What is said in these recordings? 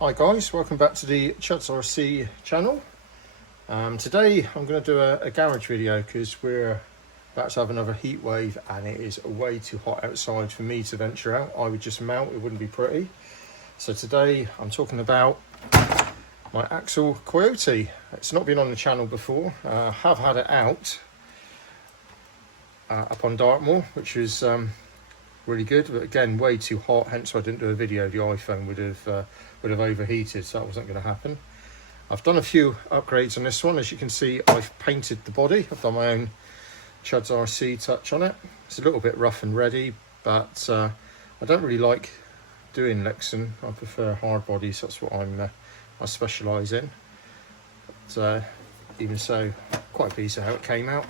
Hi guys, welcome back to the Chuds RC channel. Today I'm going to do a garage video because we're about to have another heat wave and it is way too hot outside for me to venture out. I would just melt, it wouldn't be pretty. So today I'm talking about my Axial Coyote. It's not been on the channel before. I have had it out up on Dartmoor, which was really good, but again way too hot, hence why I didn't do a video. The iPhone would have overheated, so that wasn't going to happen. I've done a few upgrades on this one. As you can see, I've painted the body. I've done my own Chuds RC touch on it. It's a little bit rough and ready, but I don't really like doing Lexan. I prefer hard bodies. That's what I specialise in. But even so, quite pleased with how it came out.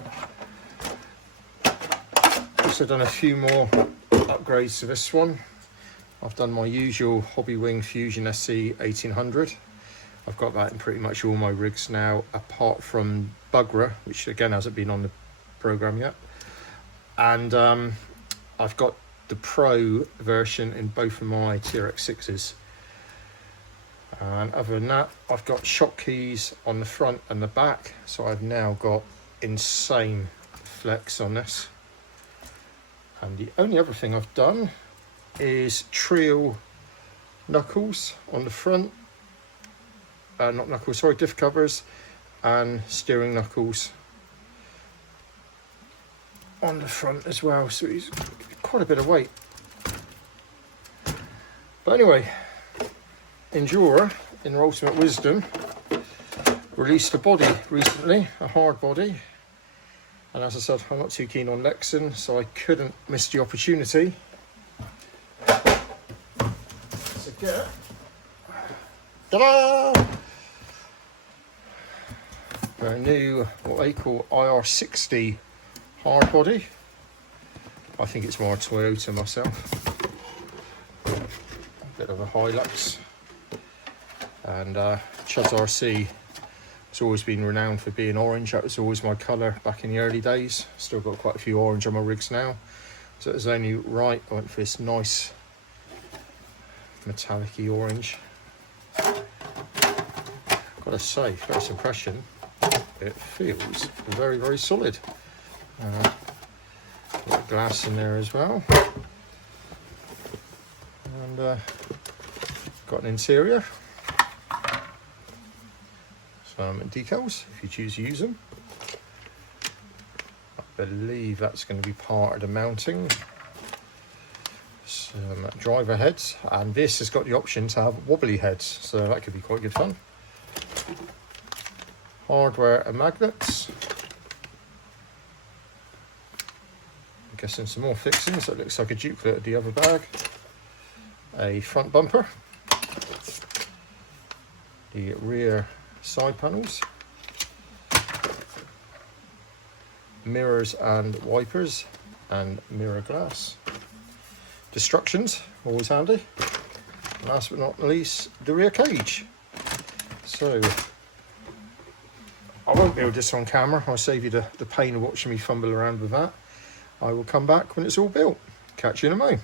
Also done a few more upgrades to this one. I've done my usual Hobby Wing Fusion SC 1800. I've got that in pretty much all my rigs now, apart from Bugra, which again hasn't been on the program yet. And I've got the Pro version in both of my TRX6s. And other than that, I've got shock keys on the front and the back, so I've now got insane flex on this. And the only other thing I've done is trio knuckles on the front, not knuckles, sorry, diff covers, and steering knuckles on the front as well, so he's quite a bit of weight. But anyway, Injora, in their ultimate wisdom, released a body recently, a hard body. And as I said, I'm not too keen on Lexan, so I couldn't miss the opportunity to get a new, what they call IR60 hard body. I think it's more a Toyota myself. A bit of a Hilux. And Chuds RC has always been renowned for being orange. That was always my colour back in the early days. Still got quite a few orange on my rigs now, so it was only right I went for this nice metallic-y orange. Gotta say, first impression, it feels very, very solid. Got glass in there as well, and got an interior. Decals if you choose to use them. I believe that's going to be part of the mounting. Some driver heads, and this has got the option to have wobbly heads, so that could be quite good fun. Hardware and magnets. I'm guessing some more fixings. That looks like a duplicate of the other bag. A front bumper. The rear side panels, mirrors and wipers, and mirror glass. Destructions, always handy. Last but not least, the rear cage. So I won't build this on camera. I'll save you the pain of watching me fumble around with that. I will come back when it's all built. Catch you in a moment.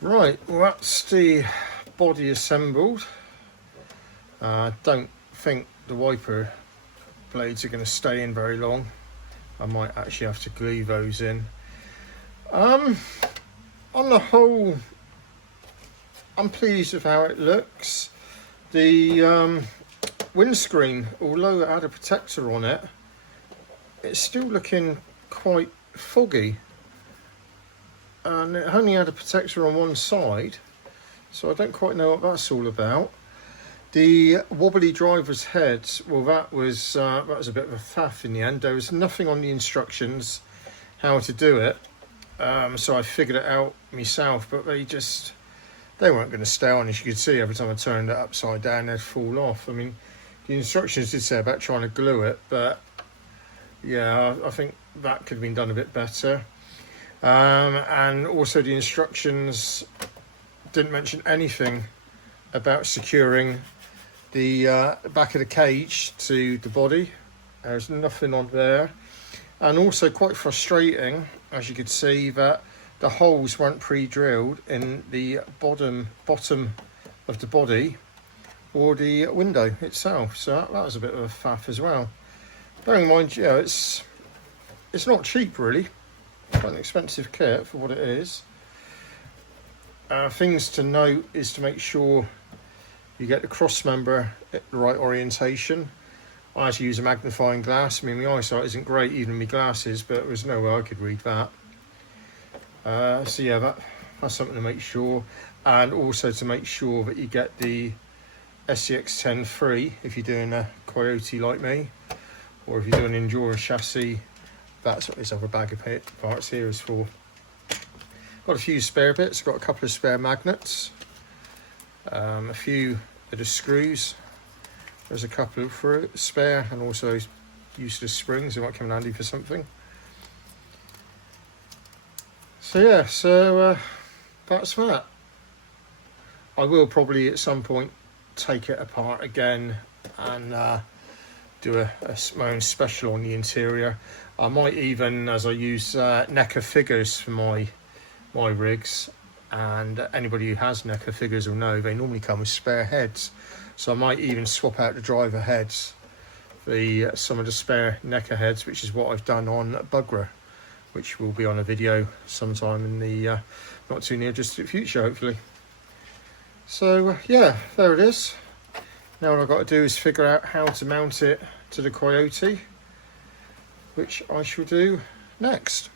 Right, well that's the body assembled. Don't think the wiper blades are going to stay in very long. I might actually have to glue those in. On the whole, I'm pleased with how it looks. The windscreen, although it had a protector on it, it's still looking quite foggy. And it only had a protector on one side, so I don't quite know what that's all about. The wobbly driver's head, well that was a bit of a faff in the end. There was nothing on the instructions how to do it, so I figured it out myself, but they weren't going to stay on. As you could see, every time I turned it upside down they'd fall off. I mean, the instructions did say about trying to glue it, but yeah, I think that could have been done a bit better. And also the instructions didn't mention anything about securing the back of the cage to the body. There's nothing on there. And also quite frustrating, as you could see, that the holes weren't pre-drilled in the bottom of the body or the window itself, so that was a bit of a faff as well. Bearing in mind, yeah, it's not cheap really, quite an expensive kit for what it is. Things to note is to make sure you get the cross member at the right orientation. I had to use a magnifying glass. I mean, my eyesight isn't great even with my glasses, but there was no way I could read that. So yeah, that's something to make sure, and also to make sure that you get the SCX-10 free if you're doing a Coyote like me, or if you're doing an Injora chassis. That's what this other bag of parts here is for. Got a few spare bits, got a couple of spare magnets, a few of the screws. There's a couple for spare, and also useless springs. They might come in handy for something. So yeah, that's that. I will probably at some point take it apart again and do my own special on the interior. I might even, as I use NECA figures for my rigs, and anybody who has NECA figures will know they normally come with spare heads, so I might even swap out the driver heads for some of the spare NECA heads, which is what I've done on Bugra, which will be on a video sometime in the not too near distant future, hopefully. So yeah, there it is. Now what I've got to do is figure out how to mount it to the Coyote, which I shall do next.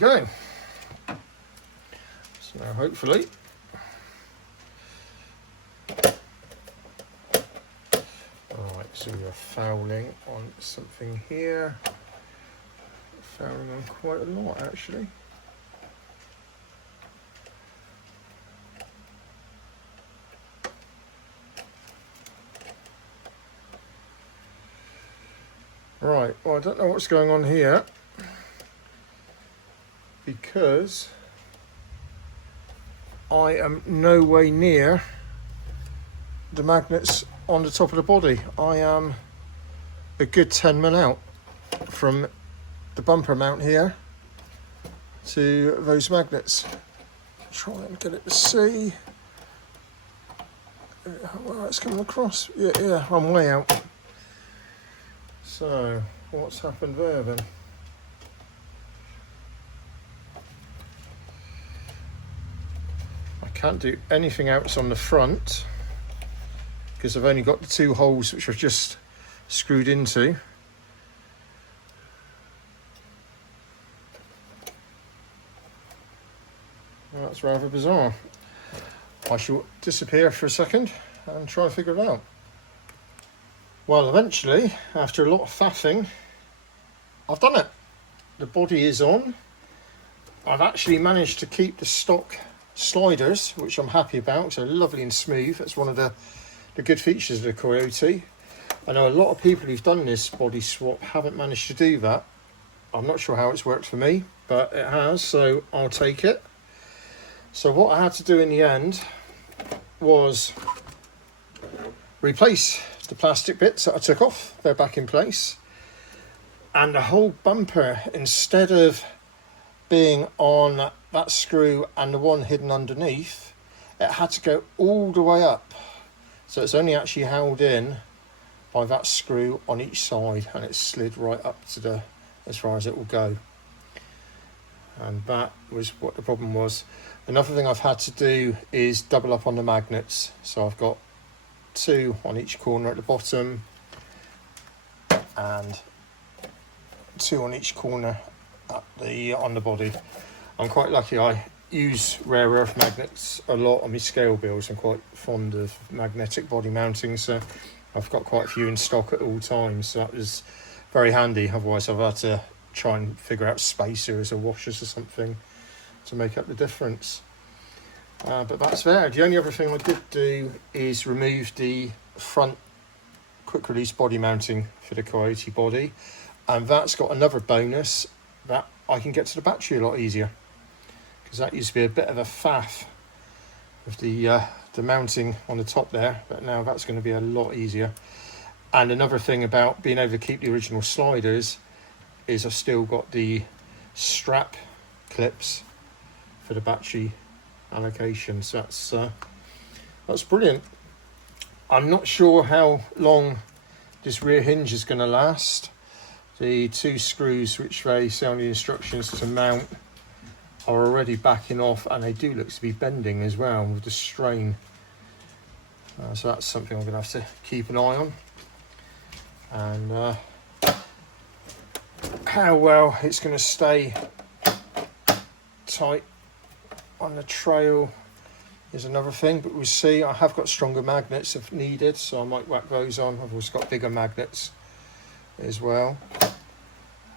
Go. So now hopefully alright, so we are fouling on something here, fouling on quite a lot actually. Right, well I don't know what's going on here, because I am no way near the magnets on the top of the body. I am a good 10 mil out from the bumper mount here to those magnets. Try and get it to see. Well, it's coming across. Yeah, I'm way out. So what's happened there then? Can't do anything else on the front, because I've only got the 2 holes which I've just screwed into. Well, that's rather bizarre. I shall disappear for a second and try and figure it out. Well, eventually, after a lot of faffing, I've done it. The body is on. I've actually managed to keep the stock sliders, which I'm happy about. So lovely and smooth. That's one of the good features of the Coyote. I know a lot of people who've done this body swap haven't managed to do that. I'm not sure how it's worked for me, but it has, so I'll take it. So what I had to do in the end was replace the plastic bits that I took off. They're back in place. And the whole bumper, instead of being on that screw and the one hidden underneath, it had to go all the way up. So it's only actually held in by that screw on each side, and it slid right up to the as far as it will go. And that was what the problem was. Another thing I've had to do is double up on the magnets. So I've got 2 on each corner at the bottom and 2 on each corner on the body. I'm quite lucky. I use rare earth magnets a lot on my scale bills. I'm quite fond of magnetic body mounting, so I've got quite a few in stock at all times. So that was very handy. Otherwise I've had to try and figure out spacers or washers or something to make up the difference. But that's there. The only other thing I did do is remove the front quick release body mounting for the Coyote body, and that's got another bonus, that I can get to the battery a lot easier, because that used to be a bit of a faff with the mounting on the top there, but now that's going to be a lot easier. And another thing about being able to keep the original sliders is I've still got the strap clips for the battery allocation, so that's brilliant. I'm not sure how long this rear hinge is going to last. The 2 screws which they say on the instructions to mount are already backing off, and they do look to be bending as well with the strain. So that's something I'm going to have to keep an eye on. And how well it's going to stay tight on the trail is another thing, but we'll see. I have got stronger magnets if needed, so I might whack those on. I've also got bigger magnets as well.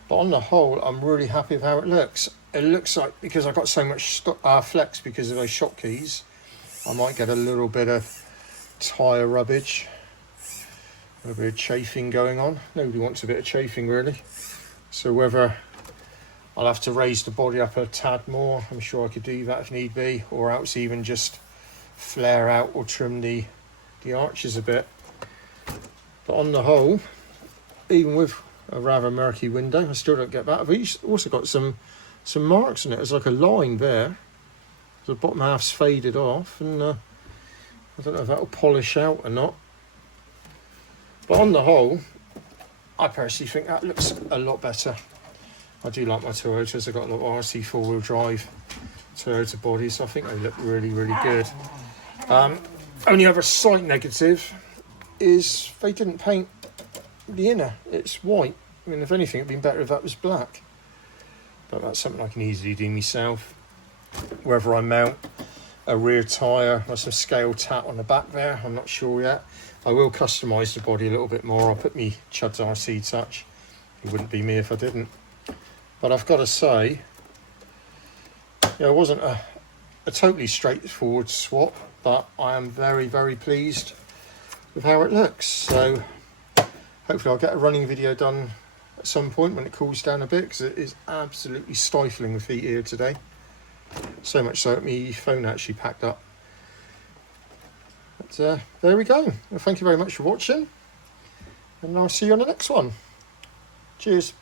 But on the whole, I'm really happy with how it looks. It looks like, because I've got so much flex because of those shock keys, I might get a little bit of tyre rubbage, a little bit of chafing going on. Nobody wants a bit of chafing really. So whether I'll have to raise the body up a tad more, I'm sure I could do that if need be, or else even just flare out or trim the arches a bit. But on the whole, even with a rather murky window, I still don't get that. I've also got some marks in it. There's like a line there. The bottom half's faded off, and I don't know if that'll polish out or not. But on the whole, I personally think that looks a lot better. I do like my Toyotas. I've got a lot of RC 4-wheel drive Toyota bodies, so I think they look really, really good. Only other slight negative is they didn't paint the inner. It's white. I mean, if anything, it'd been better if that was black. But that's something I can easily do myself. Whether I mount a rear tyre or some scale tat on the back there, I'm not sure yet. I will customise the body a little bit more. I'll put me Chud's RC touch. It wouldn't be me if I didn't. But I've got to say, it wasn't a totally straightforward swap, but I am very, very pleased with how it looks. So hopefully I'll get a running video done at some point when it cools down a bit, because it is absolutely stifling with heat here today. So much so that my phone actually packed up. But there we go. Well, thank you very much for watching, and I'll see you on the next one. Cheers.